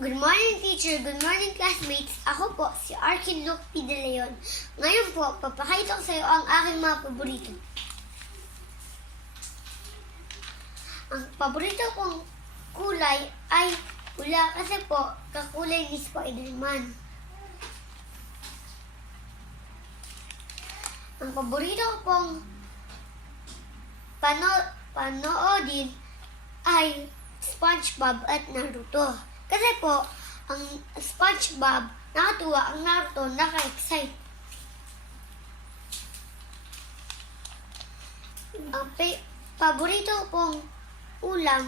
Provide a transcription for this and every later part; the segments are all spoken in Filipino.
Good morning, teacher. Good morning, classmates. Ako po, si Arkin Luke P. De Leon. Ngayon po, papakita ko sa iyo ang aking mga paborito. Ang paborito kong kulay ay pula kasi po, kakulay ni Spider-Man. Ang paborito ko pong panoodin ay SpongeBob at Naruto. Kasi po, ang SpongeBob nakatuwa, ang Naruto naka-excite. Ang paborito ko pong ulam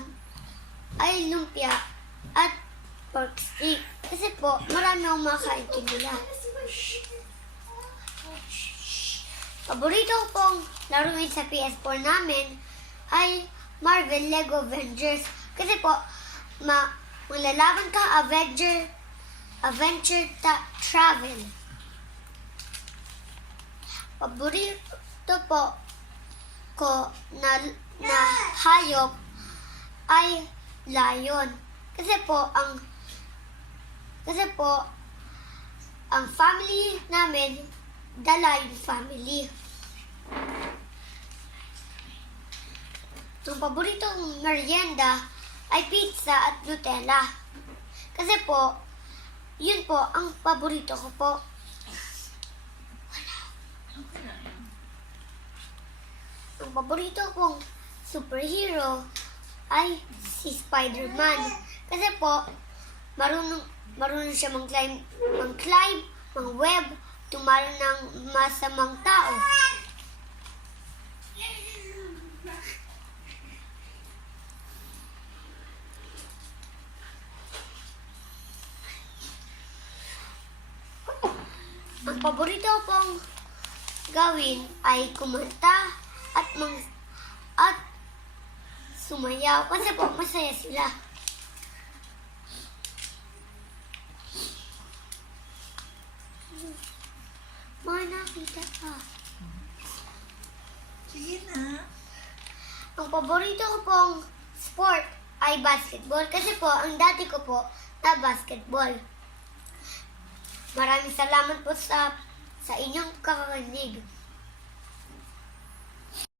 ay lumpia at pork steak. Kasi po, marami akong makain nila. Paborito ko pong laruin sa PS4 namin ay Marvel Lego Avengers. Kasi po, maglalaban ka adventure travel. Paborito po ko na hayop ay lion. Kasi po ang family namin, the Lion family. Ang paboritong merienda ay pizza at Nutella. Kasi po, yun po ang paborito ko po. Ang paborito kong superhero ay si Spider-Man. Kasi po, marunong siya mag-climb, mag-web, tumalo ng masamang tao. Ang paborito pong gawin ay kumanta at sumayaw kasi po masaya sila. Mga nakita ka. Sige na. Ang paborito ko pong sport ay basketball kasi po ang dati ko po na basketball. Maraming salamat po sa inyong kakakinig.